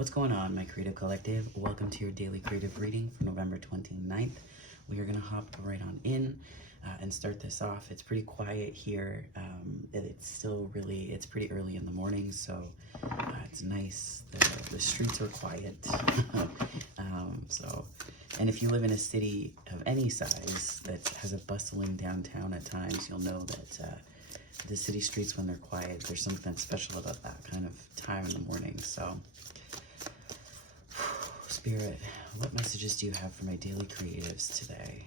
What's going on, my creative collective? Welcome to your daily creative reading for November 29th. We are going to hop right on in and start this off. It's pretty quiet here. It's pretty early in the morning, so it's nice. The streets are quiet. And if you live in a city of any size that has a bustling downtown at times, you'll know that the city streets, when they're quiet, there's something special about that kind of time in the morning. So, Spirit, what messages do you have for my daily creatives today?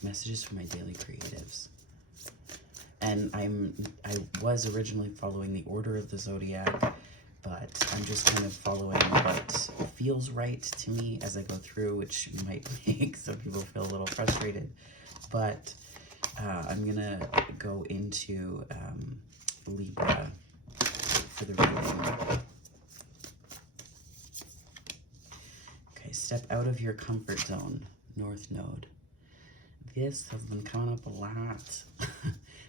Messages for my daily creatives. And I was originally following the order of the zodiac, but I'm just kind of following what feels right to me as I go through, which might make some people feel a little frustrated. But I'm gonna go into Libra for the reading. Okay, step out of your comfort zone, North Node. This has been coming up a lot,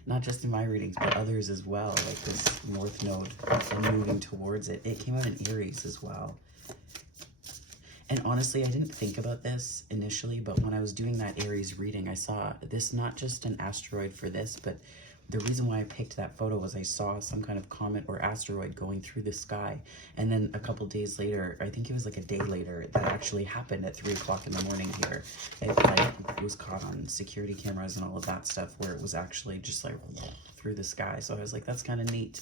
not just in my readings, but others as well, like this North Node and moving towards it. It came out in Aries as well. And honestly, I didn't think about this initially, but when I was doing that Aries reading, I saw this, not just an asteroid for this, but the reason why I picked that photo was I saw some kind of comet or asteroid going through the sky. And then a couple days later, I think it was like a day later, that actually happened at 3 o'clock in the morning here. It was caught on security cameras and all of that stuff, where it was actually just like through the sky. So I was like, that's kind of neat.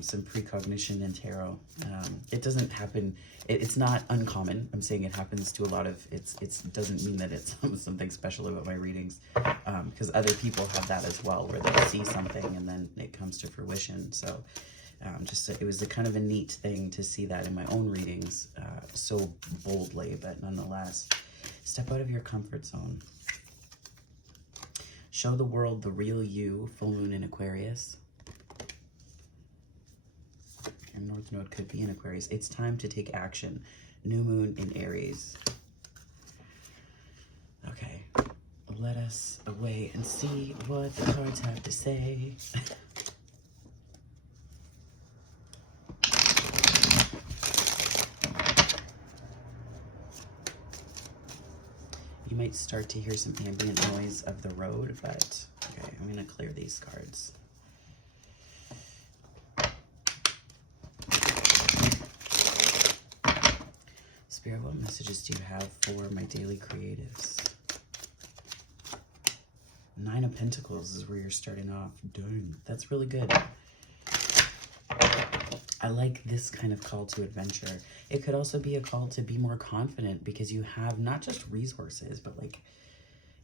Some precognition in tarot. It doesn't happen, it's not uncommon. I'm saying it happens to a lot of, it doesn't mean that it's something special about my readings, because other people have that as well, where they see something and then it comes to fruition. So it was a kind of a neat thing to see that in my own readings, so boldly, but nonetheless. Step out of your comfort zone. Show the world the real you, full moon in Aquarius. And North Node could be in Aquarius. It's time to take action. New moon in Aries. Okay, let us away and see what the cards have to say. You might start to hear some ambient noise of the road, but okay, I'm going to clear these cards. Spirit, what messages do you have for my daily creatives? 9 of Pentacles is where you're starting off. Dang, that's really good. I like this kind of call to adventure. It could also be a call to be more confident, because you have not just resources, but like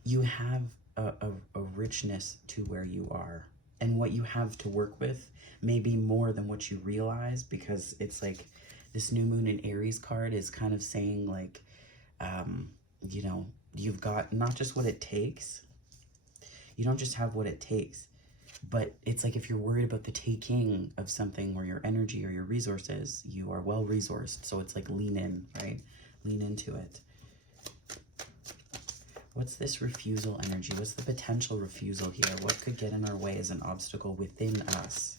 you have a richness to where you are. And what you have to work with may be more than what you realize, because it's like this new moon in Aries card is kind of saying like, you know, you've got not just what it takes. You don't just have what it takes, but it's like if you're worried about the taking of something or your energy or your resources, you are well resourced. So it's like lean in, right? Lean into it. What's this refusal energy? What's the potential refusal here? What could get in our way as an obstacle within us?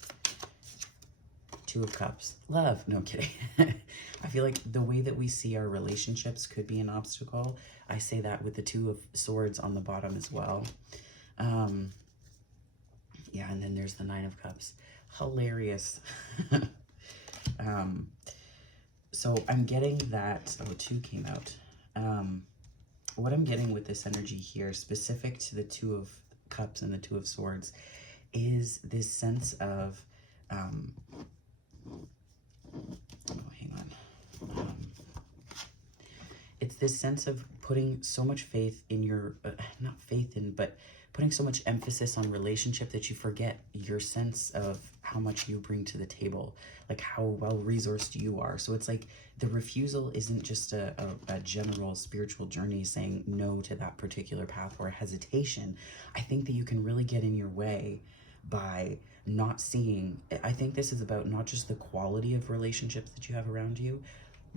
2 of Cups. Love. No, I'm kidding. I feel like the way that we see our relationships could be an obstacle. I say that with the 2 of Swords on the bottom as well. Yeah, and then there's the 9 of Cups. Hilarious. So I'm getting that, oh, 2 came out. What I'm getting with this energy here, specific to the 2 of Cups and the 2 of Swords, is this sense of, oh, hang on. It's this sense of putting so much faith in your, not faith in, but putting so much emphasis on relationship that you forget your sense of how much you bring to the table, like how well resourced you are. So it's like the refusal isn't just a general spiritual journey saying no to that particular path or a hesitation. I think that you can really get in your way by not seeing. I think this is about not just the quality of relationships that you have around you,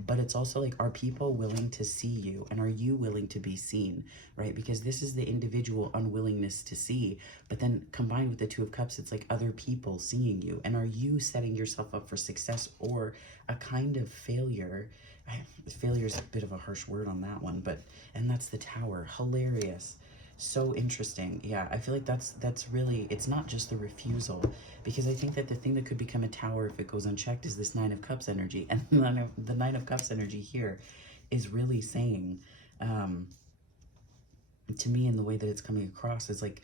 but it's also like, are people willing to see you, and are you willing to be seen, right? Because this is the individual unwillingness to see, but then combined with the Two of Cups, it's like other people seeing you, and are you setting yourself up for success or a kind of failure? Failure is a bit of a harsh word on that one, but, and that's the Tower. Hilarious. So interesting. Yeah, I feel like that's really, it's not just the refusal, because I think that the thing that could become a Tower if it goes unchecked is this Nine of Cups energy. And the Nine of Cups energy here is really saying, to me, in the way that it's coming across, is like,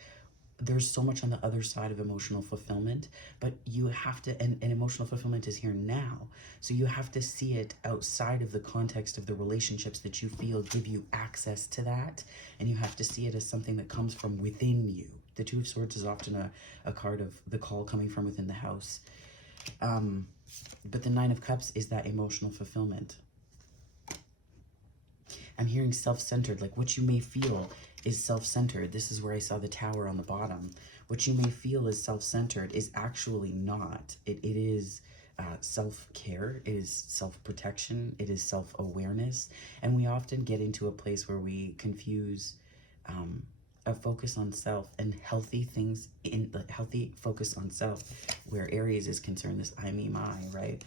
there's so much on the other side of emotional fulfillment, but you have to, and emotional fulfillment is here now. So you have to see it outside of the context of the relationships that you feel give you access to that. And you have to see it as something that comes from within you. The Two of Swords is often a card of the call coming from within the house. But the Nine of Cups is that emotional fulfillment. I'm hearing self-centered, like what you may feel is self-centered. This is where I saw the Tower on the bottom. What you may feel is self-centered is actually not. It is self-care, it is self-protection, it is self-awareness. And we often get into a place where we confuse a focus on self and healthy things, in the healthy focus on self, where Aries is concerned, this I, me, my, right?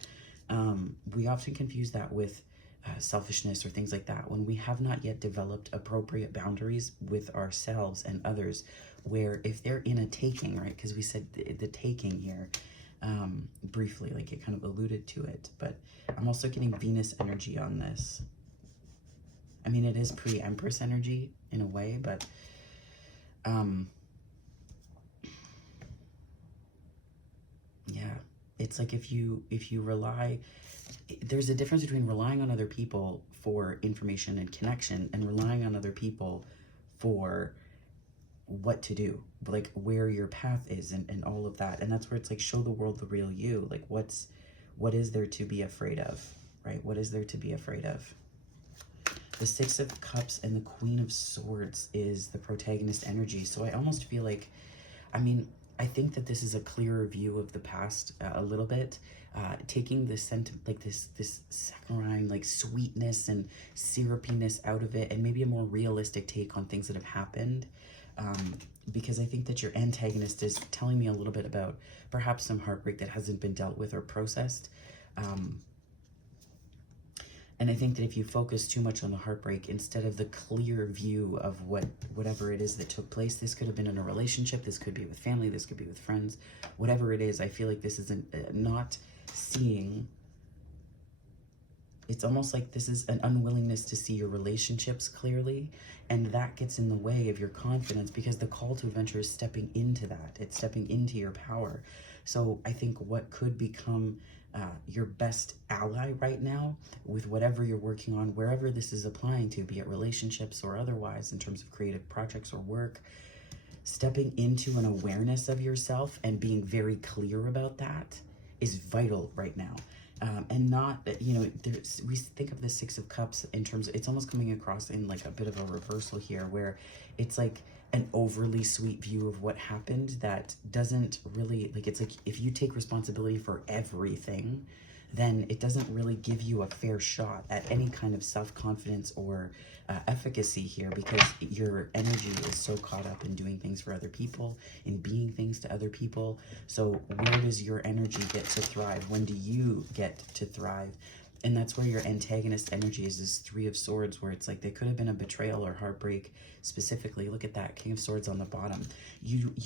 We often confuse that with selfishness or things like that, when we have not yet developed appropriate boundaries with ourselves and others, where if they're in a taking, right, because we said the taking here briefly, like it kind of alluded to it, but I'm also getting Venus energy on this. I mean, it is pre-Empress energy in a way, but yeah, it's like if you rely, there's a difference between relying on other people for information and connection and relying on other people for what to do, like where your path is and all of that. And that's where it's like, show the world the real you. Like what is there to be afraid of, right? What is there to be afraid of? The Six of Cups and the Queen of Swords is the protagonist energy. So I almost feel like, I mean, I think that this is a clearer view of the past a little bit, taking the sentiment, like this saccharine, like sweetness and syrupiness out of it, and maybe a more realistic take on things that have happened. Because I think that your antagonist is telling me a little bit about perhaps some heartbreak that hasn't been dealt with or processed. And I think that if you focus too much on the heartbreak instead of the clear view of whatever it is that took place, this could have been in a relationship, this could be with family, this could be with friends, whatever it is, I feel like this isn't not seeing. It's almost like this is an unwillingness to see your relationships clearly, and that gets in the way of your confidence, because the call to adventure is stepping into that. It's stepping into your power. So I think what could become your best ally right now with whatever you're working on, wherever this is applying to, be it relationships or otherwise in terms of creative projects or work, stepping into an awareness of yourself and being very clear about that is vital right now. And not, you know, we think of the Six of Cups in terms of, it's almost coming across in like a bit of a reversal here, where it's like an overly sweet view of what happened that doesn't really, like, it's like if you take responsibility for everything, then it doesn't really give you a fair shot at any kind of self-confidence or efficacy here, because your energy is so caught up in doing things for other people, in being things to other people. So where does your energy get to thrive? When do you get to thrive? And that's where your antagonist energy is, this Three of Swords, where it's like they could have been a betrayal or heartbreak specifically. Look at that, King of Swords on the bottom.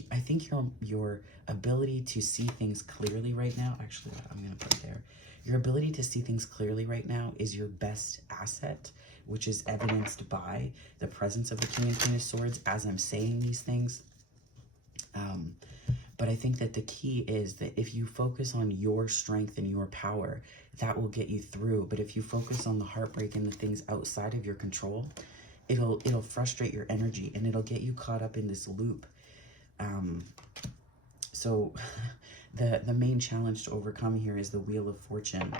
I think your ability to see things clearly right now, actually, I'm going to put it there. Your ability to see things clearly right now is your best asset, which is evidenced by the presence of the King and Queen of Swords as I'm saying these things. But I think that the key is that if you focus on your strength and your power, that will get you through. But if you focus on the heartbreak and the things outside of your control, it'll frustrate your energy and it'll get you caught up in this loop. So the main challenge to overcome here is the Wheel of Fortune.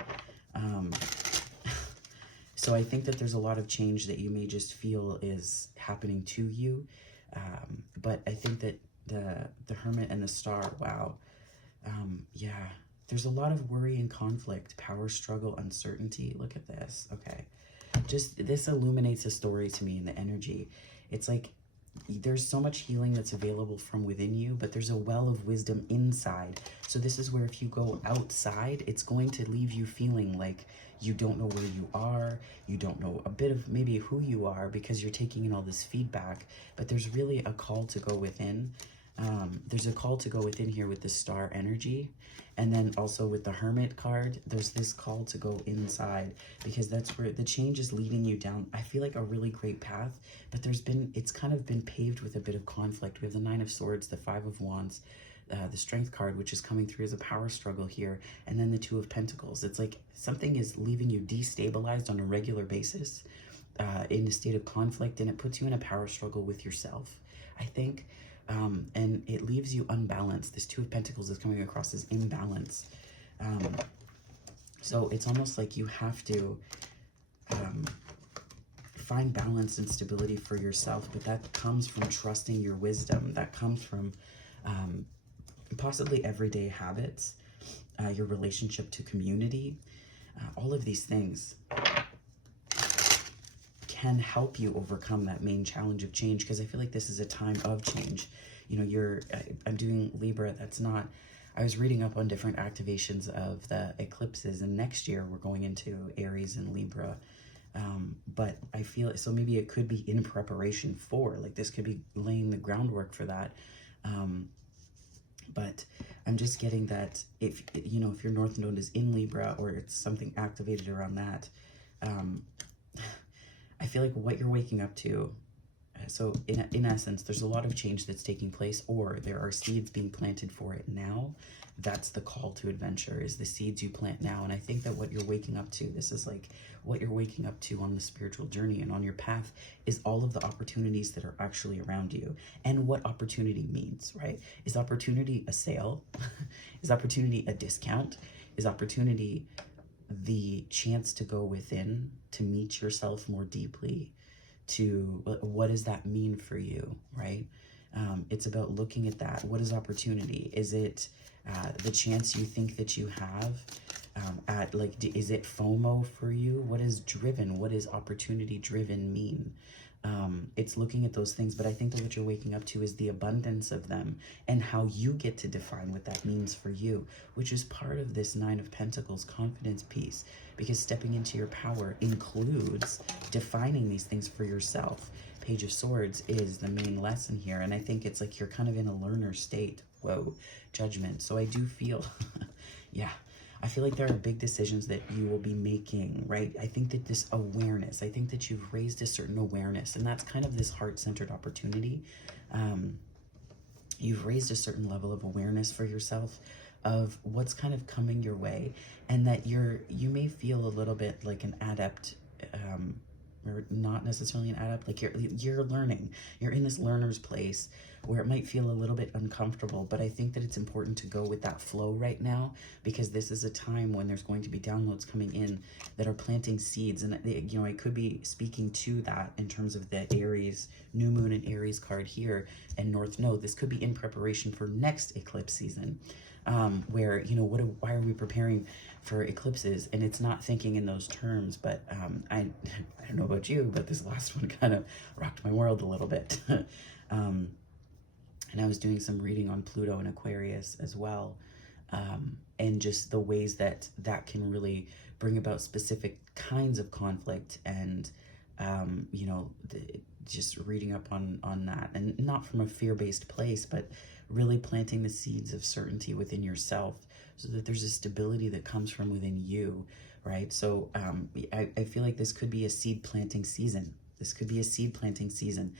So I think that there's a lot of change that you may just feel is happening to you. But I think that the Hermit and the Star, wow. Yeah, There's a lot of worry and conflict, power struggle, uncertainty. Look at this. Okay. Just this illuminates a story to me in the energy. It's like there's so much healing that's available from within you, but there's a well of wisdom inside. So this is where if you go outside, it's going to leave you feeling like you don't know where you are. You don't know a bit of maybe who you are because you're taking in all this feedback, but there's really a call to go within. There's a call to go within here with the star energy. And then also with the Hermit card, there's this call to go inside because that's where the change is leading you down. I feel like a really great path, but it's kind of been paved with a bit of conflict. We have the Nine of Swords, the Five of Wands, the Strength card, which is coming through as a power struggle here, and then the Two of Pentacles. It's like something is leaving you destabilized on a regular basis in a state of conflict, and it puts you in a power struggle with yourself, I think. And it leaves you unbalanced. This Two of Pentacles is coming across as imbalance. So it's almost like you have to find balance and stability for yourself, but that comes from trusting your wisdom. That comes from possibly everyday habits, your relationship to community, all of these things can help you overcome that main challenge of change, because I feel like this is a time of change. You know, I'm doing Libra. That's not, I was reading up on different activations of the eclipses, and next year we're going into Aries and Libra. But I feel, so maybe it could be in preparation for, like this could be laying the groundwork for that. But I'm just getting that if, you know, if your North Node is in Libra or it's something activated around that, I feel like what you're waking up to, so in essence, there's a lot of change that's taking place, or there are seeds being planted for it now. That's the call to adventure, is the seeds you plant now. And I think that what you're waking up to, this is like what you're waking up to on the spiritual journey and on your path, is all of the opportunities that are actually around you. And what opportunity means, right? Is opportunity a sale? Is opportunity a discount? Is opportunity the chance to go within, to meet yourself more deeply, to what does that mean for you, right? It's about looking at that. What is opportunity? Is it the chance you think that you have is it FOMO for you? What is driven? What does opportunity driven mean? It's looking at those things, but I think that what you're waking up to is the abundance of them and how you get to define what that means for you, which is part of this Nine of Pentacles confidence piece, because stepping into your power includes defining these things for yourself. Page of Swords is the main lesson here, and I think it's like you're kind of in a learner state. Whoa, Judgment. So I do feel, yeah, I feel like there are big decisions that you will be making, right? I think that this awareness, I think that you've raised a certain awareness, and that's kind of this heart-centered opportunity. You've raised a certain level of awareness for yourself of what's kind of coming your way, and that you may feel a little bit like an adept, or not necessarily an adept, like you're learning. You're in this learner's place where it might feel a little bit uncomfortable, but I think that it's important to go with that flow right now, because this is a time when there's going to be downloads coming in that are planting seeds. And you know, I could be speaking to that in terms of the Aries, New Moon and Aries card here and North Node. This could be in preparation for next eclipse season, where, you know, why are we preparing for eclipses? And it's not thinking in those terms, but I don't know about you, but this last one kind of rocked my world a little bit. And I was doing some reading on Pluto and Aquarius as well, and just the ways that that can really bring about specific kinds of conflict, and you know, just reading up on that, and not from a fear-based place, but really planting the seeds of certainty within yourself, so that there's a stability that comes from within you, right? So I feel like this could be a seed planting season. This could be a seed planting season.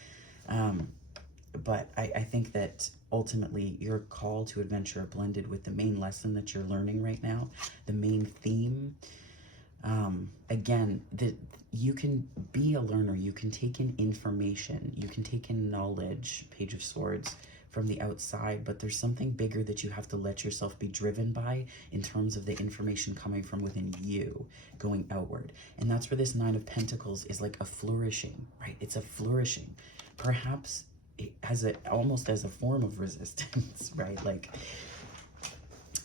But I think that ultimately your call to adventure blended with the main lesson that you're learning right now, the main theme, again, that you can be a learner, you can take in information, you can take in knowledge, Page of Swords, from the outside, but there's something bigger that you have to let yourself be driven by in terms of the information coming from within you, going outward. And that's where this Nine of Pentacles is like a flourishing, right? It's a flourishing. Perhaps it has almost as a form of resistance, right? Like,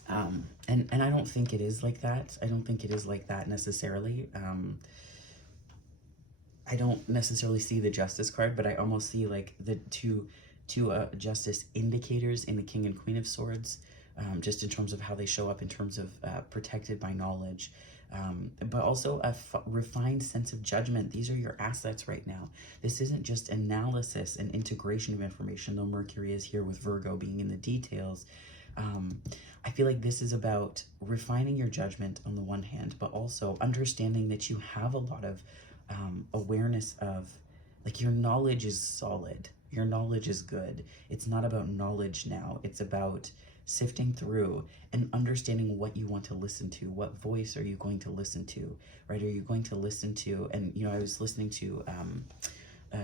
And I don't think it is like that. I don't think it is like that necessarily. I don't necessarily see the Justice card, but I almost see like the two Justice indicators in the King and Queen of Swords, just in terms of how they show up in terms of protected by knowledge, but also a refined sense of judgment. These are your assets right now. This isn't just analysis and integration of information, though Mercury is here with Virgo being in the details. I feel like this is about refining your judgment on the one hand, but also understanding that you have a lot of awareness of, like, your knowledge is solid. Your knowledge is good. It's not about knowledge now. It's about sifting through and understanding what you want to listen to. What voice are you going to listen to, right? Are you going to listen to, and, you know, I was listening to,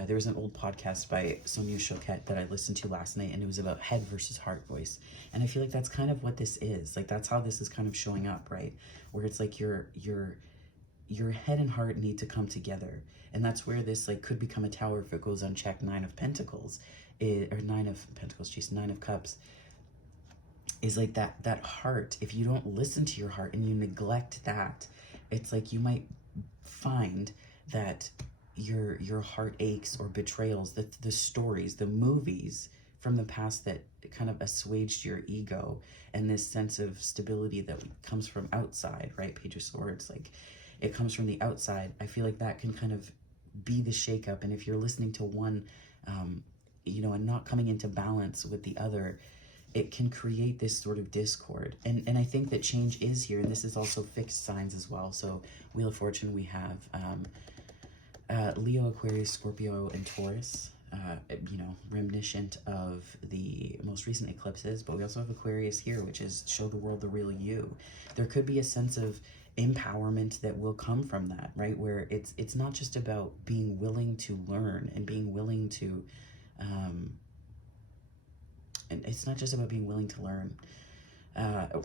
there was an old podcast by Sonia Choquette that I listened to last night, and it was about head versus heart voice. And I feel like that's kind of what this is. Like, that's how this is kind of showing up, right? Where it's like your head and heart need to come together. And that's where this, like, could become a tower if it goes unchecked. Nine of Pentacles, or Nine of Pentacles, geez, Nine of Cups, is like that heart. If you don't listen to your heart and you neglect that, it's like you might find that your heart aches or betrayals, the stories, the movies from the past that kind of assuaged your ego and this sense of stability that comes from outside, right? Page of Swords, like, it comes from the outside. I feel like that can kind of be the shakeup. And if you're listening to one, you know, and not coming into balance with the other, it can create this sort of discord. And I think that change is here. And this is also fixed signs as well. So Wheel of Fortune, we have Leo, Aquarius, Scorpio, and Taurus, you know, reminiscent of the most recent eclipses. But we also have Aquarius here, which is show the world the real you. There could be a sense of empowerment that will come from that, right? Where it's not just about being willing to learn and being willing to, and it's not just about being willing to learn,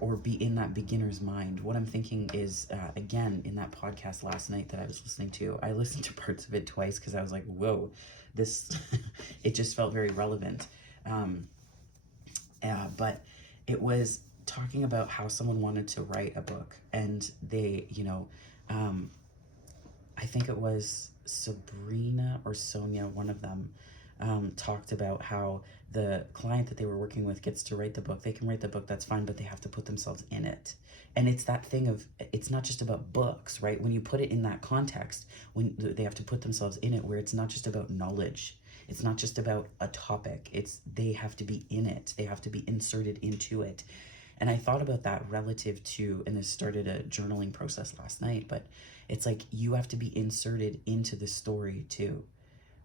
or be in that beginner's mind. What I'm thinking is, again, in that podcast last night that I was listening to, I listened to parts of it twice because I was like, whoa, this, it just felt very relevant. But it was talking about how someone wanted to write a book, and they, you know, I think it was Sabrina or Sonia, one of them, talked about how the client that they were working with gets to write the book. They can write the book, that's fine, but they have to put themselves in it. And it's that thing of, it's not just about books, right? When you put it in that context, when they have to put themselves in it, where it's not just about knowledge, it's not just about a topic, it's they have to be in it, they have to be inserted into it. And I thought about that relative to, and this started a journaling process last night, but it's like you have to be inserted into the story too,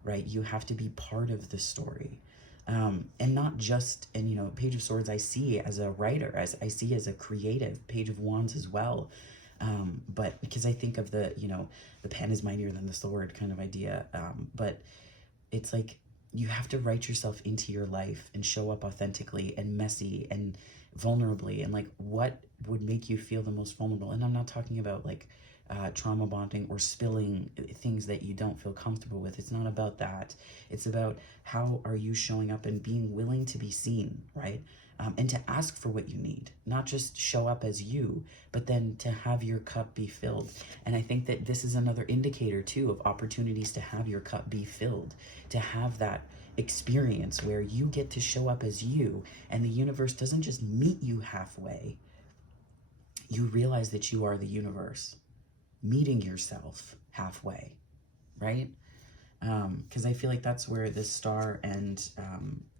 right? You have to be part of the story. And not just, and, you know, Page of Swords I see as a writer, as I see as a creative, Page of Wands as well. But because I think of the, you know, the pen is mightier than the sword kind of idea. But it's like, you have to write yourself into your life and show up authentically and messy and vulnerably, and like, what would make you feel the most vulnerable? And I'm not talking about like trauma bonding or spilling things that you don't feel comfortable with. It's not about that. It's about how are you showing up and being willing to be seen, right? And to ask for what you need, not just show up as you, but then to have your cup be filled. And I think that this is another indicator too of opportunities to have your cup be filled, to have that experience where you get to show up as you, and the universe doesn't just meet you halfway. You realize that you are the universe meeting yourself halfway, right? Because I feel like that's where the Star and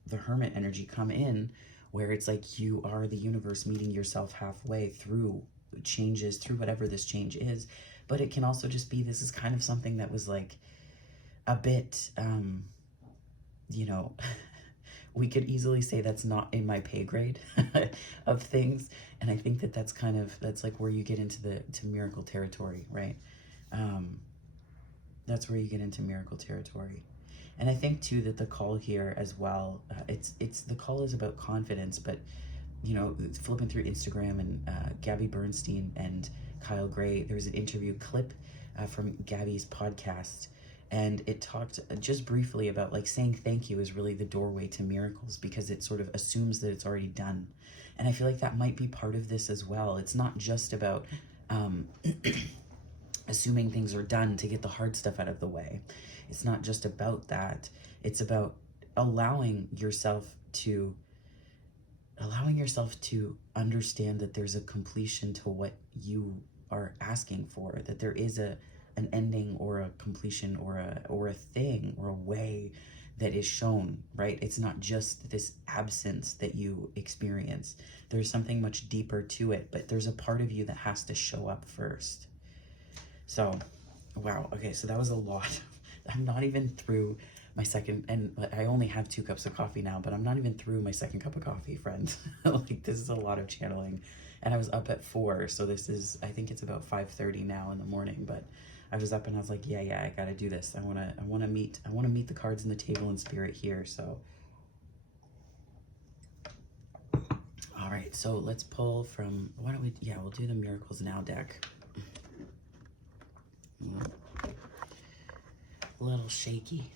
the Hermit energy come in, where it's like you are the universe meeting yourself halfway through changes, through whatever this change is. But it can also just be, this is kind of something that was like a bit, you know, we could easily say that's not in my pay grade of things. And I think that that's kind of, that's like where you get into to miracle territory, right? That's where you get into miracle territory. And I think too that the call here as well, it's the call is about confidence, but, you know, flipping through Instagram and Gabby Bernstein and Kyle Gray, there was an interview clip from Gabby's podcast, and it talked just briefly about like saying thank you is really the doorway to miracles, because it sort of assumes that it's already done. And I feel like that might be part of this as well. It's not just about assuming things are done to get the hard stuff out of the way. It's not just about that. It's about allowing yourself to understand that there's a completion to what you are asking for, that there is an ending or a completion or a thing or a way that is shown, right? It's not just this absence that you experience. There's something much deeper to it, but there's a part of you that has to show up first. So, wow, okay, so that was a lot. I'm not even through my second, and I only have 2 cups of coffee now, but I'm not even through my second cup of coffee, friends. Like, this is a lot of channeling. And I was up at 4, so this is, I think it's about 5:30 now in the morning, but I was up and I was like, yeah, I gotta do this. I wanna meet the cards in the table in spirit here, so. All right, so let's pull from, we'll do the Miracles Now deck. A little shaky.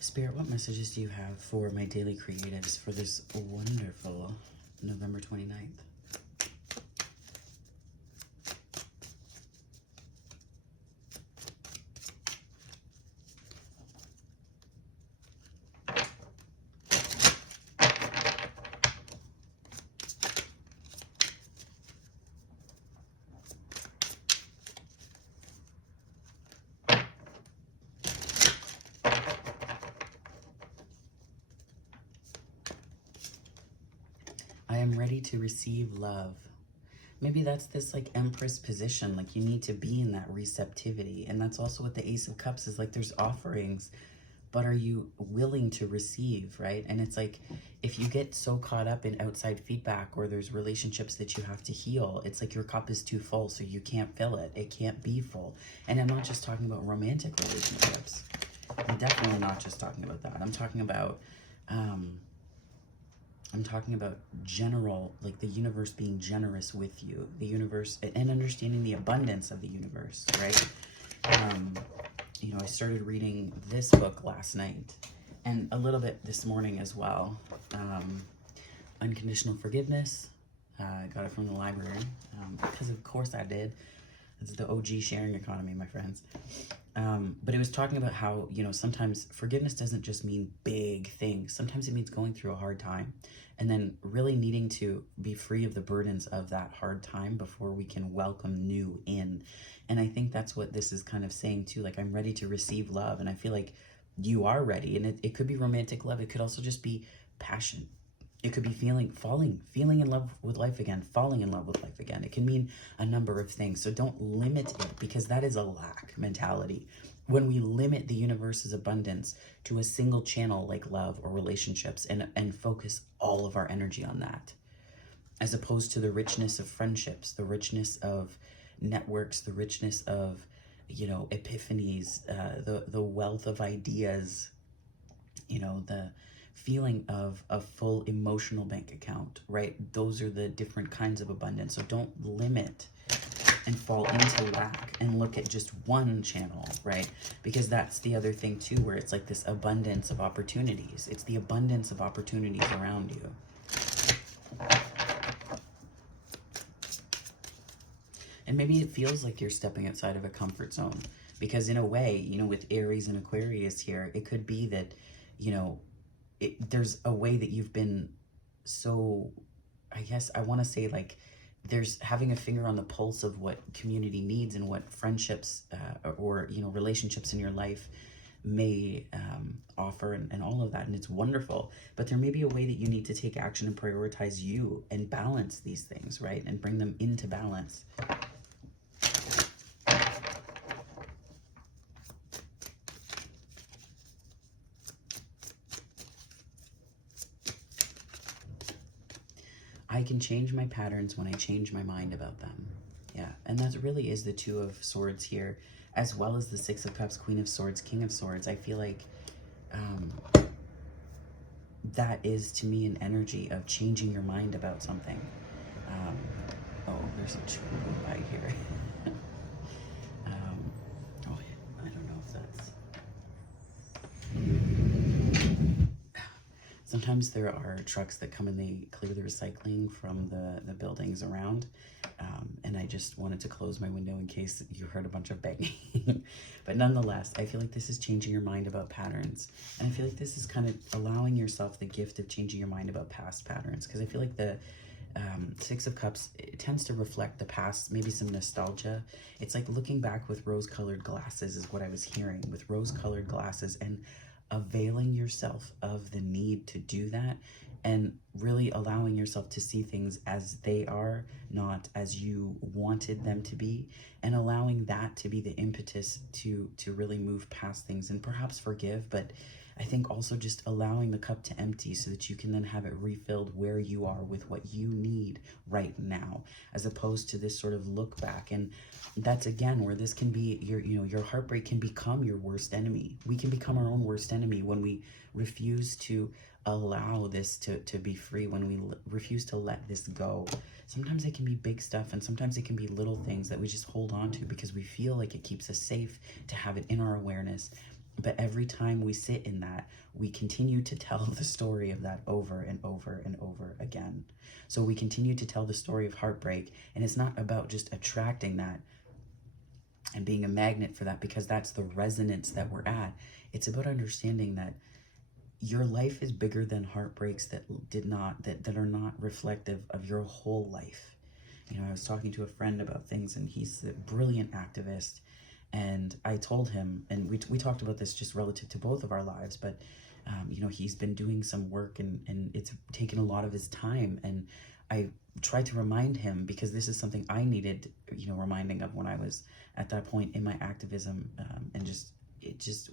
Spirit, what messages do you have for my daily creatives for this wonderful November 29th? I am ready to receive love. Maybe that's this like Empress position, like you need to be in that receptivity. And that's also what the Ace of Cups is, like there's offerings, but are you willing to receive, right? And it's like, if you get so caught up in outside feedback or there's relationships that you have to heal, it's like your cup is too full, so you can't fill it. It can't be full. And I'm not just talking about romantic relationships. I'm definitely not just talking about that. I'm talking about general, like the universe being generous with you, the universe, and understanding the abundance of the universe, right? You know, I started reading this book last night and a little bit this morning as well. Unconditional Forgiveness. I got it from the library because of course I did. It's the OG sharing economy, my friends. But it was talking about how, you know, sometimes forgiveness doesn't just mean big things. Sometimes it means going through a hard time and then really needing to be free of the burdens of that hard time before we can welcome new in. And I think that's what this is kind of saying too. Like, I'm ready to receive love. And I feel like you are ready. And it could be romantic love. It could also just be passion. It could be feeling in love with life again, falling in love with life again. It can mean a number of things. So don't limit it, because that is a lack mentality. When we limit the universe's abundance to a single channel like love or relationships and focus all of our energy on that, as opposed to the richness of friendships, the richness of networks, the richness of, you know, epiphanies, the wealth of ideas, you know, the feeling of a full emotional bank account, right? Those are the different kinds of abundance. So don't limit and fall into lack and look at just one channel, right? Because that's the other thing too, where it's like this abundance of opportunities. It's the abundance of opportunities around you. And maybe it feels like you're stepping outside of a comfort zone, because in a way, you know, with Aries and Aquarius here, it could be that, you know, there's a way that you've been so, I guess I want to say, like, there's having a finger on the pulse of what community needs and what friendships or, you know, relationships in your life may offer and all of that. And it's wonderful. But there may be a way that you need to take action and prioritize you and balance these things, right? And bring them into balance. I can change my patterns when I change my mind about them. Yeah, and that really is the Two of Swords here, as well as the Six of Cups, Queen of Swords, King of Swords. I feel like that is, to me, an energy of changing your mind about something. Oh, there's a chicken going by here. Oh, I don't know if that's... Sometimes there are trucks that come and they clear the recycling from the buildings around. And I just wanted to close my window in case you heard a bunch of banging. But nonetheless, I feel like this is changing your mind about patterns. And I feel like this is kind of allowing yourself the gift of changing your mind about past patterns. Because I feel like the Six of Cups, it tends to reflect the past, maybe some nostalgia. It's like looking back with rose-colored glasses is what I was hearing, with rose-colored glasses, and availing yourself of the need to do that, and really allowing yourself to see things as they are, not as you wanted them to be, and allowing that to be the impetus to really move past things and perhaps forgive. But I think also just allowing the cup to empty so that you can then have it refilled where you are with what you need right now, as opposed to this sort of look back. And that's again where this can be your heartbreak can become your worst enemy. We can become our own worst enemy when we refuse to allow this to be free, when we refuse to let this go. Sometimes it can be big stuff, and sometimes it can be little things that we just hold on to because we feel like it keeps us safe to have it in our awareness. But every time we sit in that, we continue to tell the story of that over and over and over again. So we continue to tell the story of heartbreak, and it's not about just attracting that and being a magnet for that because that's the resonance that we're at. It's about understanding that your life is bigger than heartbreaks that are not reflective of your whole life. I was talking to a friend about things, and he's a brilliant activist. And I told him, and we talked about this just relative to both of our lives, but, he's been doing some work and it's taken a lot of his time. And I tried to remind him, because this is something I needed, reminding of when I was at that point in my activism, and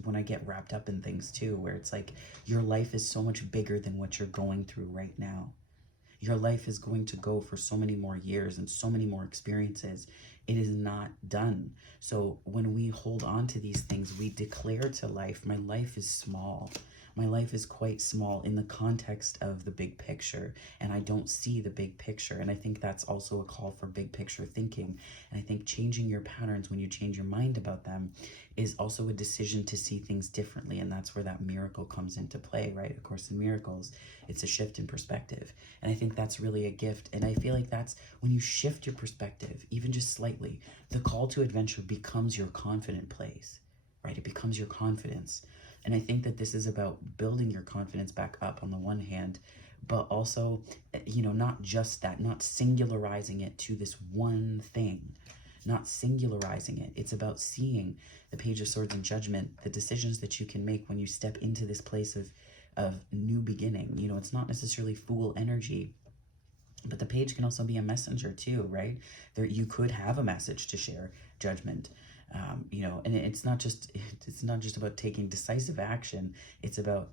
when I get wrapped up in things too, where it's like, your life is so much bigger than what you're going through right now. Your life is going to go for so many more years and so many more experiences. It is not done. So when we hold on to these things, we declare to life, my life is small. My life is quite small in the context of the big picture, and I don't see the big picture. And I think that's also a call for big picture thinking. And I think changing your patterns when you change your mind about them is also a decision to see things differently. And that's where that miracle comes into play, right? Of course, in miracles, it's a shift in perspective. And I think that's really a gift. And I feel like that's when you shift your perspective, even just slightly, the call to adventure becomes your confident place, right? It becomes your confidence. And I think that this is about building your confidence back up on the one hand, but also, not just that, not singularizing it to this one thing, not singularizing it. It's about seeing the Page of Swords and Judgment, the decisions that you can make when you step into this place of new beginning. It's not necessarily Fool energy, but the page can also be a messenger too, right? You could have a message to share, Judgment. And it's not just about taking decisive action. It's about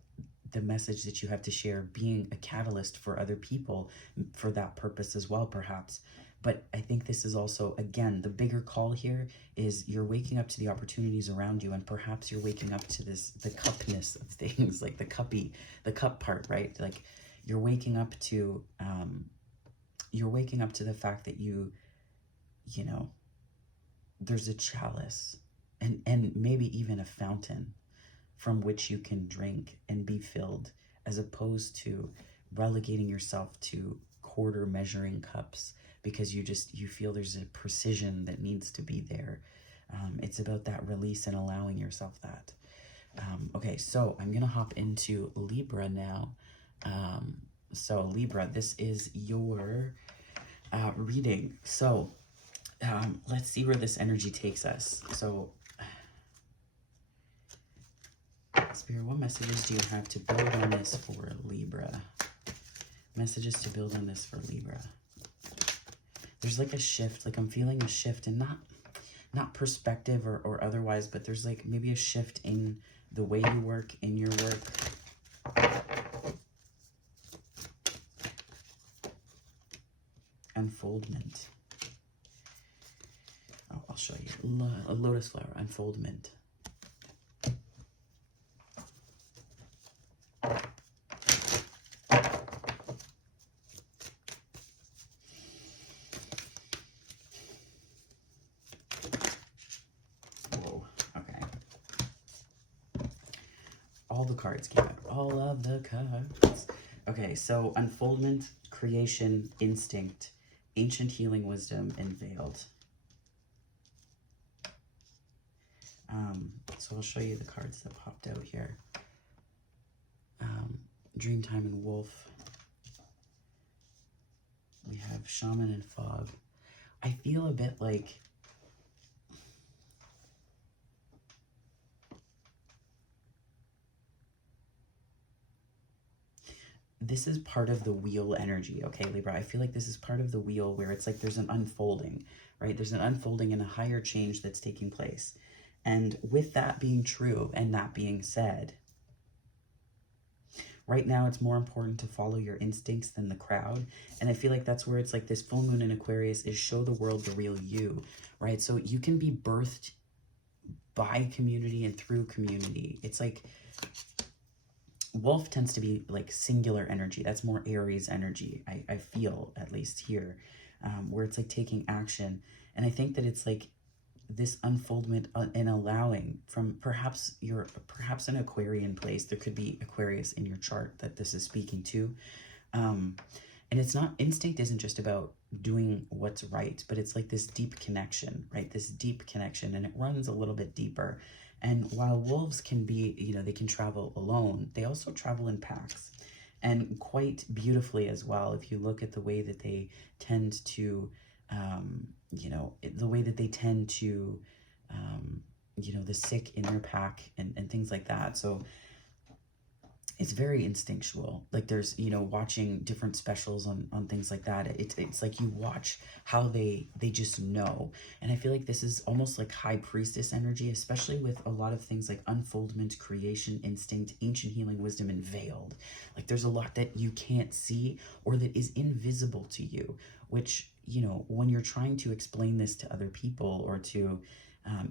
the message that you have to share being a catalyst for other people for that purpose as well, perhaps. But I think this is also, again, the bigger call here is you're waking up to the opportunities around you, and perhaps you're waking up to the cupness of things, like the cup part, right? Like you're waking up to the fact that there's a chalice and maybe even a fountain from which you can drink and be filled, as opposed to relegating yourself to quarter measuring cups because you feel there's a precision that needs to be there. It's about that release and allowing yourself that. Okay, so I'm gonna hop into Libra now. So Libra, this is your reading. So let's see where this energy takes us. So Spirit, what messages do you have to build on this for Libra? Messages to build on this for Libra. There's like a shift, like I'm feeling a shift, and not perspective or otherwise, but there's like maybe a shift in the way you work, in your work. Unfoldment. Oh, I'll show you. A lotus flower, unfoldment. all the cards came out. All of the cards. Okay, so unfoldment, creation, instinct, ancient healing wisdom, and veiled. So I'll show you the cards that popped out here. Dreamtime and Wolf. We have Shaman and Fog. I feel a bit like this is part of the wheel energy, okay, Libra? I feel like this is part of the wheel where it's like there's an unfolding, right? There's an unfolding and a higher change that's taking place. And with that being true and that being said, right now it's more important to follow your instincts than the crowd. And I feel like that's where it's like this full moon in Aquarius is show the world the real you, right? So you can be birthed by community and through community. It's like Wolf tends to be like singular energy. That's more Aries energy, I feel, at least here, where it's like taking action. And I think that it's like this unfoldment and allowing from perhaps an Aquarian place. There could be Aquarius in your chart that this is speaking to. And it's not, instinct isn't just about doing what's right, but it's like this deep connection, right? This deep connection, and it runs a little bit deeper. And while wolves can be, you know, they can travel alone, they also travel in packs, and quite beautifully as well. If you look at the way that they tend to, you know, the way that they tend to, you know, the sick in their pack and things like that. So it's very instinctual. Like there's, you know, watching different specials on things like that. It's like you watch how they just know. And I feel like this is almost like high priestess energy, especially with a lot of things like unfoldment, creation, instinct, ancient healing wisdom, and veiled. Like there's a lot that you can't see or that is invisible to you, which, you know, when you're trying to explain this to other people or to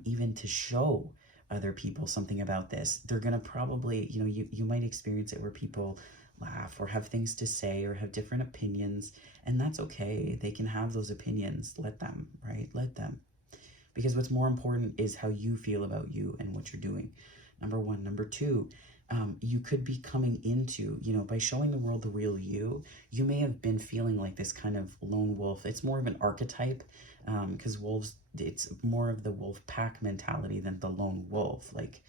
even to show other people something about this, they're going to probably, you know, you might experience it where people laugh or have things to say or have different opinions, and that's okay. They can have those opinions. Let them, right? Let them. Because what's more important is how you feel about you and what you're doing. Number one. Number two, you could be coming into, you know, by showing the world the real you, you may have been feeling like this kind of lone wolf. It's more of an archetype, because wolves, it's more of the wolf pack mentality than the lone wolf. Like,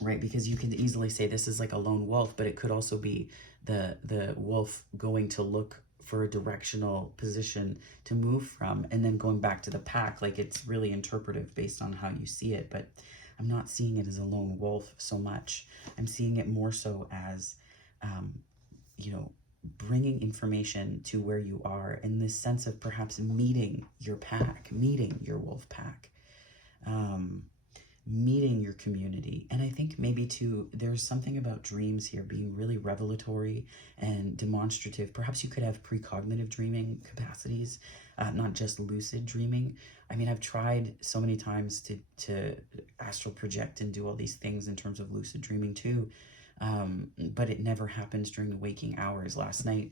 right, because you can easily say this is like a lone wolf, but it could also be the wolf going to look for a directional position to move from and then going back to the pack. Like it's really interpretive based on how you see it, but I'm not seeing it as a lone wolf so much. I'm seeing it more so as, you know, bringing information to where you are in this sense of perhaps meeting your pack, meeting your wolf pack, meeting your community. And I think maybe too, there's something about dreams here being really revelatory and demonstrative. Perhaps you could have precognitive dreaming capacities, not just lucid dreaming. I mean, I've tried so many times to astral project and do all these things in terms of lucid dreaming too. But it never happens during the waking hours. Last night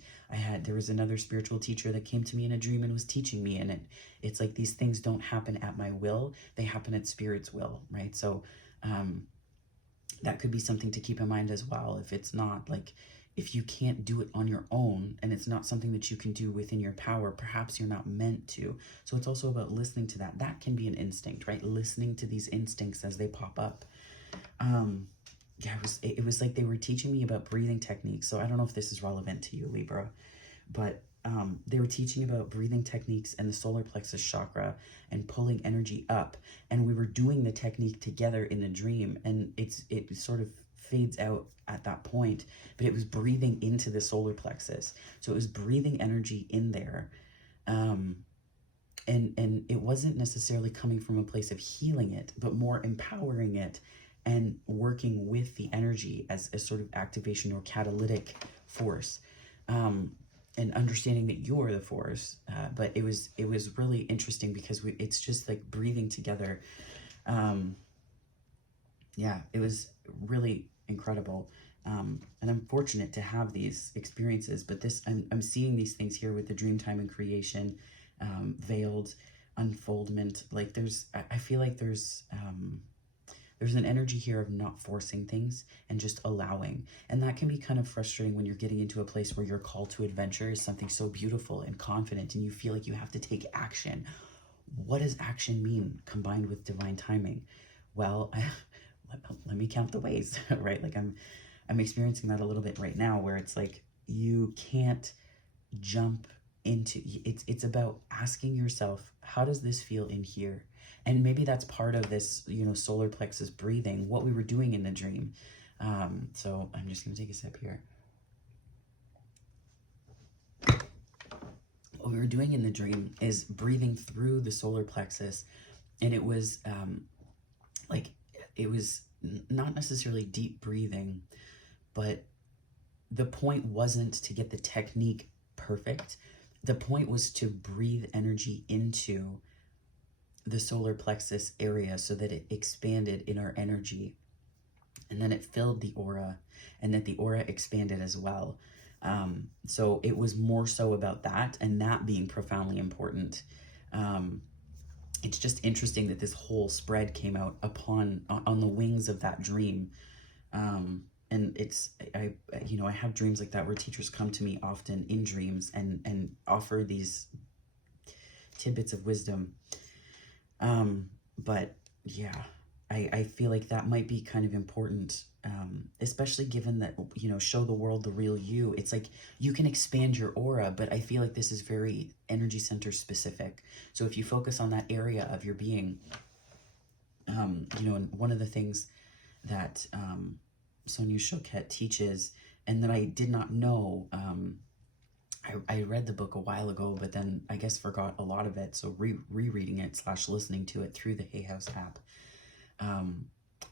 there was another spiritual teacher that came to me in a dream and was teaching me, and it's like these things don't happen at my will, they happen at Spirit's will, right? So that could be something to keep in mind as well. If it's not like, if you can't do it on your own and it's not something that you can do within your power, perhaps you're not meant to. So it's also about listening to that. That can be an instinct, right? Listening to these instincts as they pop up. Yeah, it was like they were teaching me about breathing techniques. So I don't know if this is relevant to you, Libra, but they were teaching about breathing techniques and the solar plexus chakra and pulling energy up. And we were doing the technique together in the dream, and it sort of fades out at that point, but it was breathing into the solar plexus. So it was breathing energy in there. And it wasn't necessarily coming from a place of healing it, but more empowering it and working with the energy as a sort of activation or catalytic force, and understanding that you're the force. But it was really interesting because it's just like breathing together. Yeah, it was really incredible. And I'm fortunate to have these experiences, but I'm seeing these things here with the dreamtime and creation, veiled unfoldment. Like I feel like there's, There's an energy here of not forcing things and just allowing. And that can be kind of frustrating when you're getting into a place where your call to adventure is something so beautiful and confident and you feel like you have to take action. What does action mean combined with divine timing? Well, let me count the ways, right? Like I'm experiencing that a little bit right now, where it's like you can't jump into it's about asking yourself, how does this feel in here? And maybe that's part of this, solar plexus breathing, what we were doing in the dream. So I'm just gonna take a sip here. What we were doing in the dream is breathing through the solar plexus, and it was it was not necessarily deep breathing, but the point wasn't to get the technique perfect. The point was to breathe energy into the solar plexus area so that it expanded in our energy, and then it filled the aura, and that the aura expanded as well. So it was more so about that, and that being profoundly important. It's just interesting that this whole spread came out on the wings of that dream. And I have dreams like that where teachers come to me often in dreams and offer these tidbits of wisdom. But yeah, I feel like that might be kind of important, especially given that, show the world the real you. It's like you can expand your aura, but I feel like this is very energy center specific. So if you focus on that area of your being, and one of the things that Sonia Choquette teaches, and that I did not know, I read the book a while ago, but then I guess forgot a lot of it. So rereading it / listening to it through the Hay House app,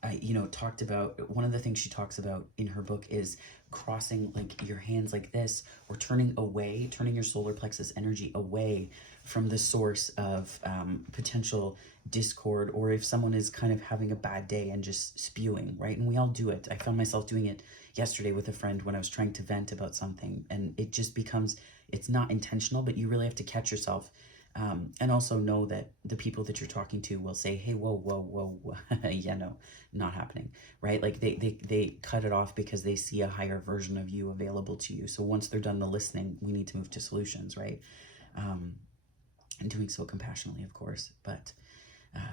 I talked about, one of the things she talks about in her book is crossing like your hands like this, or turning your solar plexus energy away from the source of potential discord, or if someone is kind of having a bad day and just spewing, right? And we all do it. I found myself doing it yesterday with a friend when I was trying to vent about something, and it just becomes, it's not intentional, but you really have to catch yourself. And also know that the people that you're talking to will say, hey, whoa, yeah, no, not happening, right? Like they cut it off because they see a higher version of you available to you. So once they're done the listening, we need to move to solutions, right? And doing so compassionately, of course. But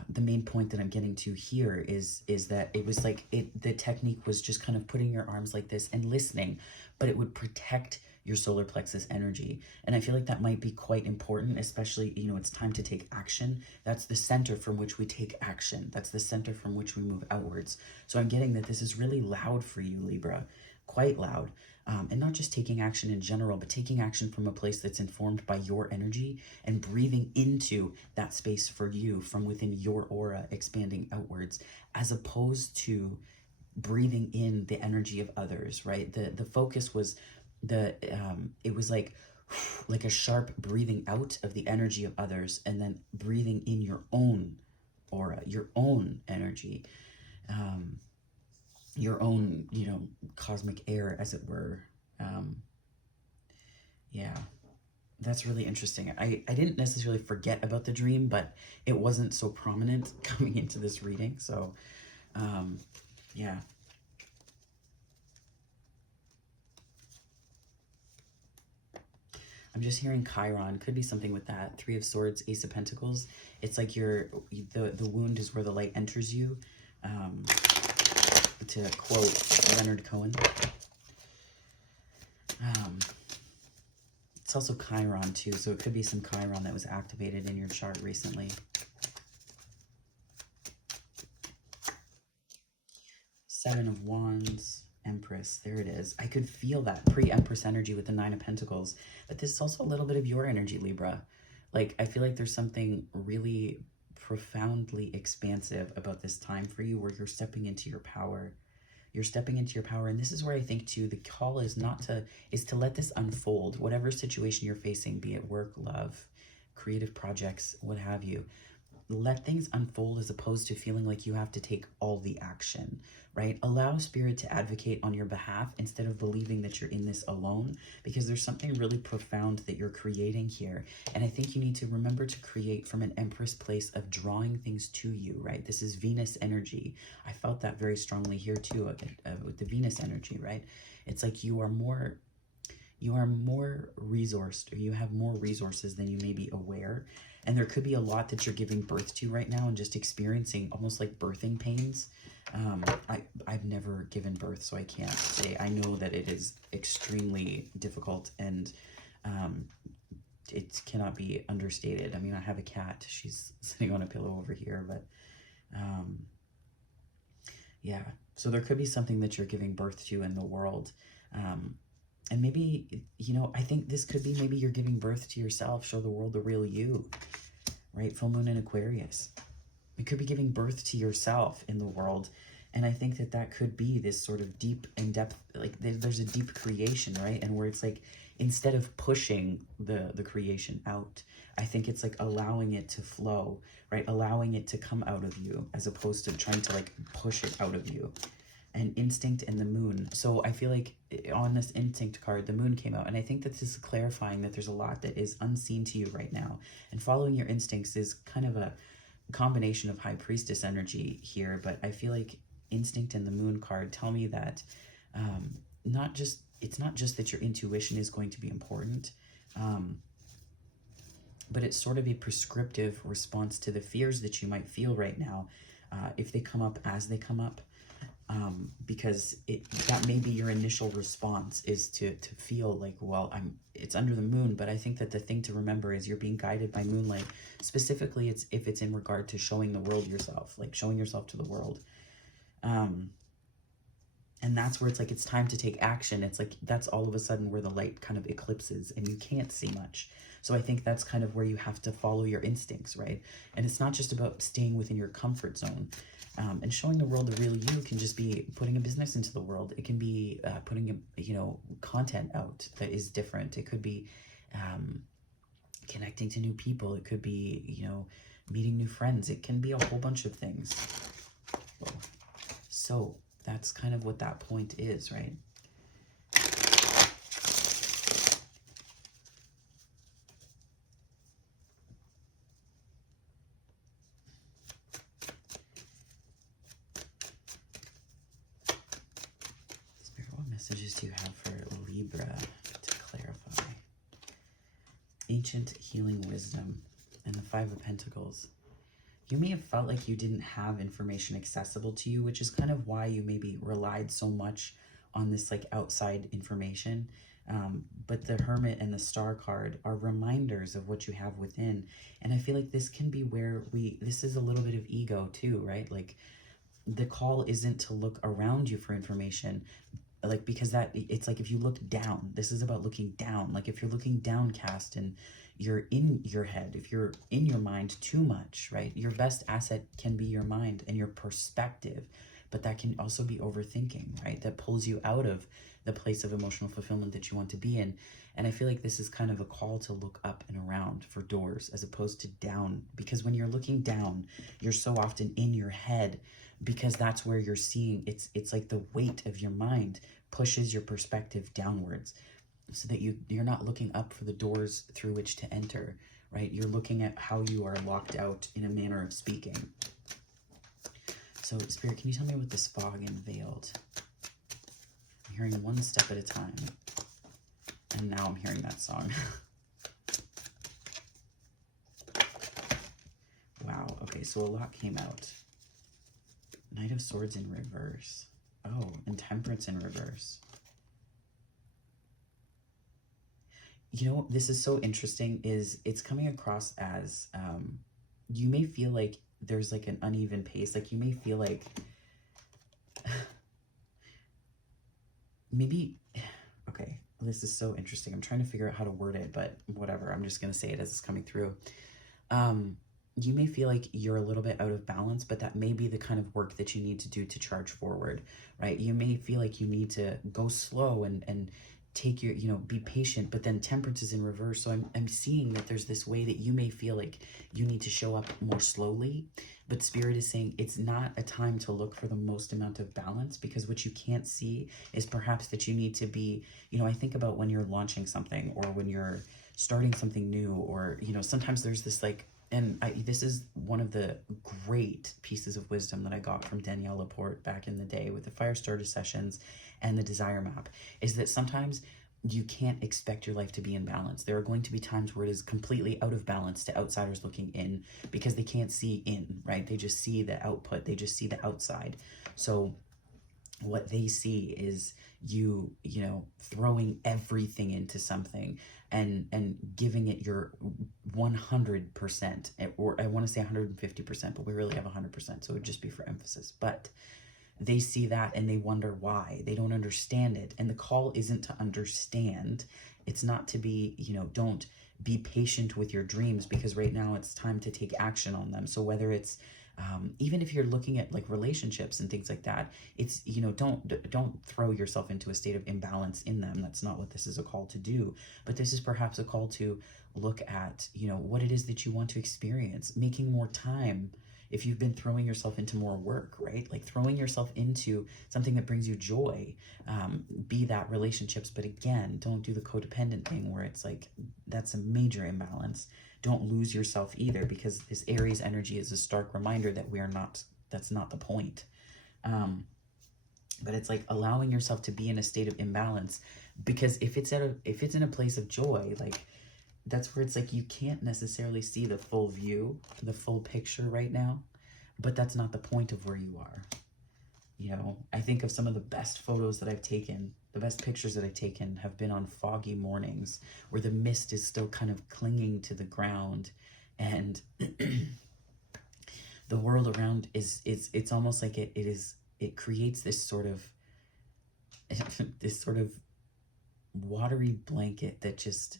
the main point that I'm getting to here is that it was like the technique was just kind of putting your arms like this and listening, but it would protect your solar plexus energy. And I feel like that might be quite important, especially, it's time to take action. That's the center from which we take action. That's the center from which we move outwards. So I'm getting that this is really loud for you, Libra, quite loud. And not just taking action in general, but taking action from a place that's informed by your energy and breathing into that space for you from within your aura, expanding outwards, as opposed to breathing in the energy of others, right? The focus was it was like a sharp breathing out of the energy of others, and then breathing in your own aura, your own energy, your own, cosmic air, as it were. Yeah, that's really interesting. I didn't necessarily forget about the dream, but it wasn't so prominent coming into this reading. So, yeah. I'm just hearing Chiron. Could be something with that. 3 of Swords, Ace of Pentacles. It's like the wound is where the light enters you. To quote Leonard Cohen. It's also Chiron too, so it could be some Chiron that was activated in your chart recently. Seven of Wands, Empress, there it is. I could feel that pre-Empress energy with the 9 of Pentacles, but this is also a little bit of your energy, Libra. Like, I feel like there's something really profoundly expansive about this time for you, where you're stepping into your power. You're stepping into your power, and this is where I think too the call is to let this unfold. Whatever situation you're facing, be it work, love, creative projects, what have you, let things unfold as opposed to feeling like you have to take all the action, right? Allow spirit to advocate on your behalf instead of believing that you're in this alone, because there's something really profound that you're creating here. And I think you need to remember to create from an Empress place of drawing things to you, right? This is Venus energy. I felt that very strongly here too with the Venus energy, right? It's like you are more resourced, or you have more resources than you may be aware. And there could be a lot that you're giving birth to right now and just experiencing almost like birthing pains. I've never given birth, so I can't say. I know that it is extremely difficult, and it cannot be understated. I mean, I have a cat. She's sitting on a pillow over here, but yeah. So there could be something that you're giving birth to in the world. And maybe, you know, I think this could be maybe you're giving birth to yourself, show the world the real you, right? Full moon in Aquarius. It could be giving birth to yourself in the world. And I think that that could be this sort of deep in depth, like there's a deep creation, right? And where it's like, instead of pushing the creation out, I think it's like allowing it to flow, right? Allowing it to come out of you as opposed to trying to like push it out of you. And instinct and the moon. So I feel like on this instinct card, the moon came out. And I think that this is clarifying that there's a lot that is unseen to you right now. And following your instincts is kind of a combination of High Priestess energy here. But I feel like instinct and the moon card tell me that it's not just that your intuition is going to be important, but it's sort of a prescriptive response to the fears that you might feel right now, if they come up as they come up. Because that may be your initial response, is to feel like, well, it's under the moon. But I think that the thing to remember is you're being guided by moonlight. Specifically, if it's in regard to showing the world yourself, like showing yourself to the world. And that's where it's like, it's time to take action. It's like, that's all of a sudden where the light kind of eclipses and you can't see much. So I think that's kind of where you have to follow your instincts, right? And it's not just about staying within your comfort zone. And showing the world the real you can just be putting a business into the world. It can be putting, content out that is different. It could be connecting to new people. It could be, meeting new friends. It can be a whole bunch of things. So that's kind of what that point is, right? Spirit, what messages do you have for Libra to clarify? Ancient healing wisdom and the Five of Pentacles. You may have felt like you didn't have information accessible to you, which is kind of why you maybe relied so much on this like outside information. But the Hermit and the Star card are reminders of what you have within. And I feel like this can be where this is a little bit of ego too, right? Like the call isn't to look around you for information, like, because it's like, if you look down, this is about looking down. Like if you're looking downcast and you're in your head, if you're in your mind too much, right? Your best asset can be your mind and your perspective, but that can also be overthinking, right? That pulls you out of the place of emotional fulfillment that you want to be in. And I feel like this is kind of a call to look up and around for doors as opposed to down, because when you're looking down, you're so often in your head, because that's where you're seeing. It's like the weight of your mind pushes your perspective downwards, so that you're not looking up for the doors through which to enter, right? You're looking at how you are locked out, in a manner of speaking. So Spirit, can you tell me what this fog and veiled? I'm hearing one step at a time. And now I'm hearing that song. Wow, okay, so a lot came out. Knight of Swords in reverse. Oh, and Temperance in reverse. This is so interesting, is it's coming across as you may feel like there's like an uneven pace. Like you may feel like maybe, okay, this is so interesting. I'm trying to figure out how to word it, but whatever. I'm just going to say it as it's coming through. You may feel like you're a little bit out of balance, but that may be the kind of work that you need to do to charge forward, right? You may feel like you need to go slow and take your, be patient, but then Temperance is in reverse. So I'm seeing that there's this way that you may feel like you need to show up more slowly, but Spirit is saying it's not a time to look for the most amount of balance, because what you can't see is perhaps that you need to be, I think about when you're launching something or when you're starting something new, or, sometimes there's this like, and this is one of the great pieces of wisdom that I got from Danielle Laporte back in the day with the Fire Starter sessions and the Desire Map, is that sometimes you can't expect your life to be in balance. There are going to be times where it is completely out of balance to outsiders looking in, because they can't see in, right? They just see the output. They just see the outside. So what they see is you throwing everything into something and giving it your 100%, or I want to say 150%, but we really have 100%, so it would just be for emphasis. But they see that and they wonder why. They don't understand it. And the call isn't to understand. It's not to be, don't be patient with your dreams, because right now it's time to take action on them. So whether it's, even if you're looking at like relationships and things like that, it's, don't throw yourself into a state of imbalance in them. That's not what this is a call to do. But this is perhaps a call to look at, what it is that you want to experience, making more time. If you've been throwing yourself into more work, right? Like throwing yourself into something that brings you joy, be that relationships. But again, don't do the codependent thing where it's like, that's a major imbalance. Don't lose yourself either, because this Aries energy is a stark reminder that that's not the point. But it's like allowing yourself to be in a state of imbalance, because if it's in a place of joy, like, that's where it's like you can't necessarily see the full view, the full picture right now, but that's not the point of where you are. I think of some of the best photos that I've taken, the best pictures that I've taken have been on foggy mornings where the mist is still kind of clinging to the ground, and the world around it's almost like it creates this sort of watery blanket that just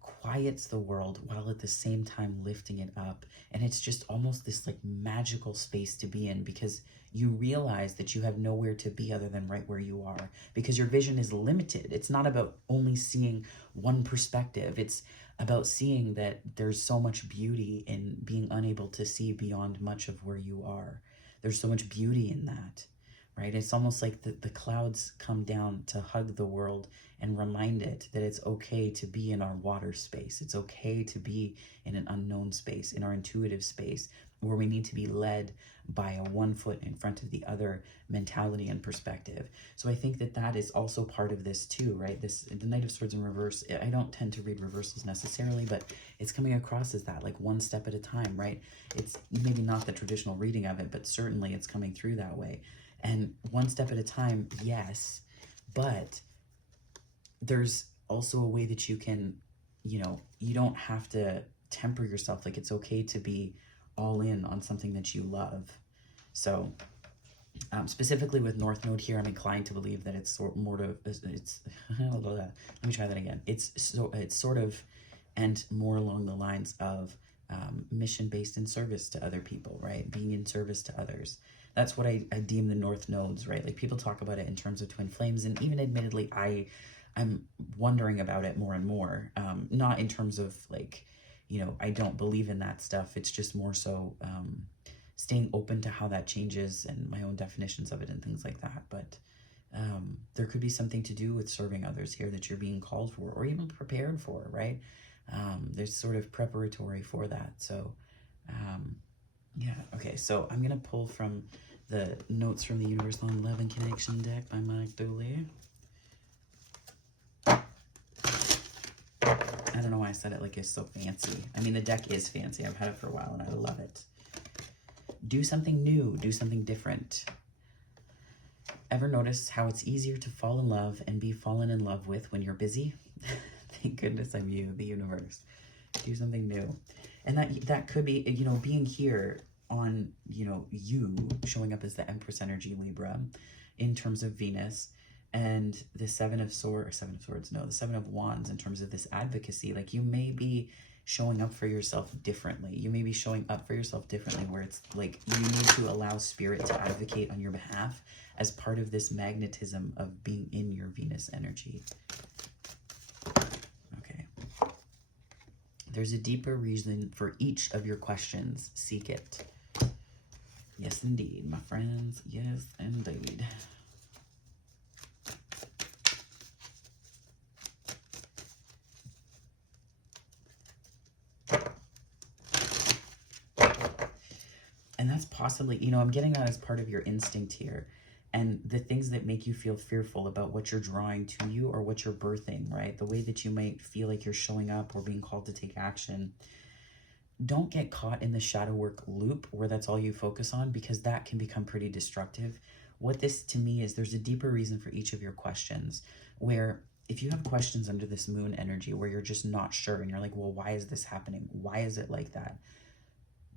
quiets the world while at the same time lifting it up. And it's just almost this like magical space to be in, because you realize that you have nowhere to be other than right where you are, because your vision is limited. It's not about only seeing one perspective. It's about seeing that there's so much beauty in being unable to see beyond much of where you are. There's so much beauty in that, right? It's almost like the clouds come down to hug the world and remind it that it's okay to be in our water space. It's okay to be in an unknown space, in our intuitive space, where we need to be led by a one foot in front of the other mentality and perspective. So I think that is also part of this too, right? The Knight of Swords in reverse, I don't tend to read reversals necessarily, but it's coming across as that, like one step at a time, right? It's maybe not the traditional reading of it, but certainly it's coming through that way. And one step at a time, yes, but there's also a way that you can, you don't have to temper yourself. Like, it's okay to be all in on something that you love. So specifically with North Node here, I'm inclined to believe that it's let me try that again. It's sort of, and more along the lines of mission-based in service to other people, right? Being in service to others. That's what I deem the North Nodes, right? Like, people talk about it in terms of twin flames, and even admittedly, I'm wondering about it more and more. Not in terms of like, I don't believe in that stuff. It's just more so staying open to how that changes and my own definitions of it and things like that. But there could be something to do with serving others here that you're being called for, or even prepared for, right? There's sort of preparatory for that. So yeah, okay, so I'm gonna pull from the Notes from the Universal Love and Connection deck by Mike Dooley. I don't know why I said it like it's so fancy. I mean, the deck is fancy. I've had it for a while and I love it. Do something new, do something different. Ever notice how it's easier to fall in love and be fallen in love with when you're busy? Thank goodness I'm you, the universe. Do something new. And that could be, being here on, you showing up as the Empress energy, Libra, in terms of Venus, And the Seven of Swords, no, the Seven of Wands, in terms of this advocacy, like you may be showing up for yourself differently. You may be showing up for yourself differently, where it's like you need to allow Spirit to advocate on your behalf as part of this magnetism of being in your Venus energy. Okay. There's a deeper reason for each of your questions. Seek it. Yes, indeed, my friends. Yes, indeed. And that's possibly, you know, I'm getting that as part of your instinct here. And the things that make you feel fearful about what you're drawing to you or what you're birthing, right? The way that you might feel like you're showing up or being called to take action. Don't get caught in the shadow work loop where that's all you focus on, because that can become pretty destructive. What this to me is, there's a deeper reason for each of your questions, where if you have questions under this moon energy where you're just not sure and you're like, well, why is this happening? Why is it like that?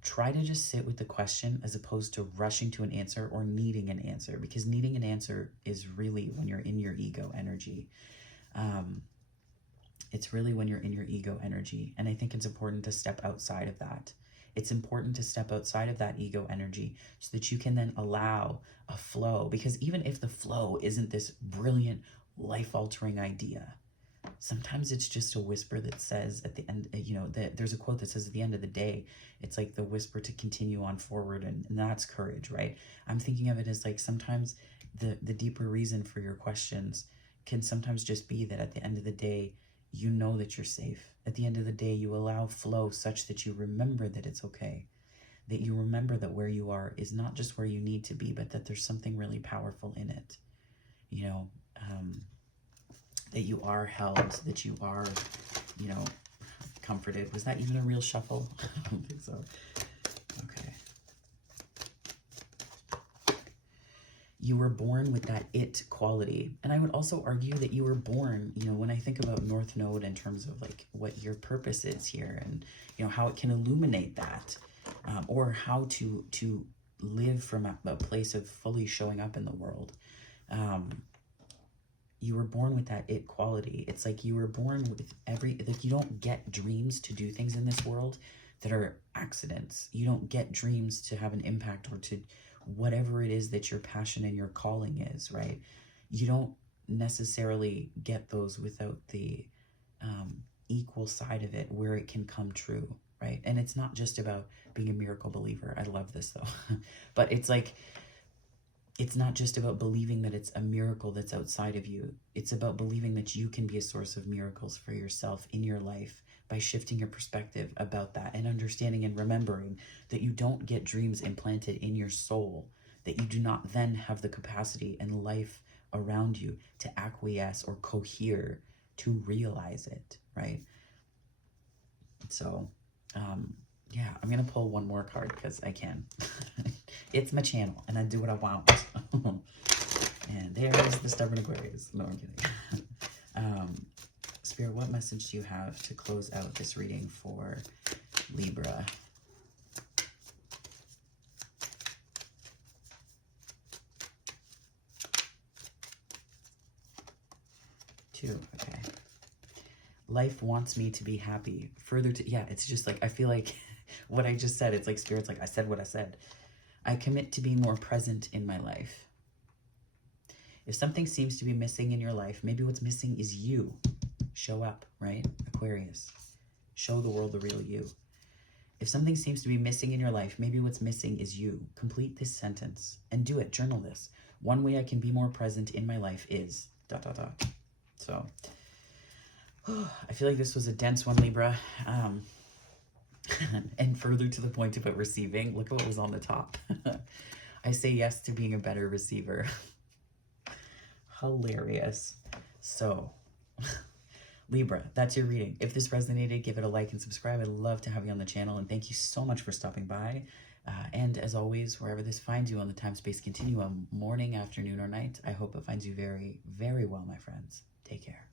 Try to just sit with the question as opposed to rushing to an answer or needing an answer, because needing an answer is really when you're in your ego energy. It's really when you're in your ego energy. And I think it's important to step outside of that. It's important to step outside of that ego energy so that you can then allow a flow. Because even if the flow isn't this brilliant, life-altering idea, sometimes it's just a whisper that says at the end, you know, there's a quote that says at the end of the day, it's like the whisper to continue on forward, and that's courage, right? I'm thinking of it as like sometimes the deeper reason for your questions can sometimes just be that at the end of the day, you know that you're safe. At the end of the day, you allow flow such that you remember that it's okay. That you remember that where you are is not just where you need to be, but that there's something really powerful in it. You know, that you are held, that you are, you know, comforted. Was that even a real shuffle? I don't think so. Okay. You were born with that it quality. And I would also argue that you were born, you know, when I think about North Node in terms of like what your purpose is here and, you know, how it can illuminate that, or how to live from a place of fully showing up in the world. You were born with that it quality. It's like you were born with like you don't get dreams to do things in this world that are accidents. You don't get dreams to have an impact or to whatever it is that your passion and your calling is, right? You don't necessarily get those without the equal side of it where it can come true, right? And it's not just about being a miracle believer. I love this though. But it's like, it's not just about believing that it's a miracle that's outside of you. It's about believing that you can be a source of miracles for yourself in your life by shifting your perspective about that and understanding and remembering that you don't get dreams implanted in your soul, that you do not then have the capacity and life around you to acquiesce or cohere to realize it, right? So, yeah, I'm going to pull one more card because I can. It's my channel and I do what I want. And there's the stubborn Aquarius. No, I'm kidding. Spirit, what message do you have to close out this reading for Libra? Two, okay. Life wants me to be happy. Further to, yeah, it's just like, I feel like what I just said, it's like Spirit's like, I said what I said. I commit to be more present in my life. If something seems to be missing in your life, maybe what's missing is you. Show up, right? Aquarius. Show the world the real you. If something seems to be missing in your life, maybe what's missing is you. Complete this sentence and do it. Journal this. One way I can be more present in my life is ... So, I feel like this was a dense one, Libra. And further to the point about receiving, look at what was on the top. I say yes to being a better receiver. Hilarious. So, Libra, that's your reading. If this resonated, give it a like and subscribe. I'd love to have you on the channel, and thank you so much for stopping by. And as always, wherever this finds you on the time-space continuum, morning, afternoon, or night, I hope it finds you very, very well, my friends. Take care.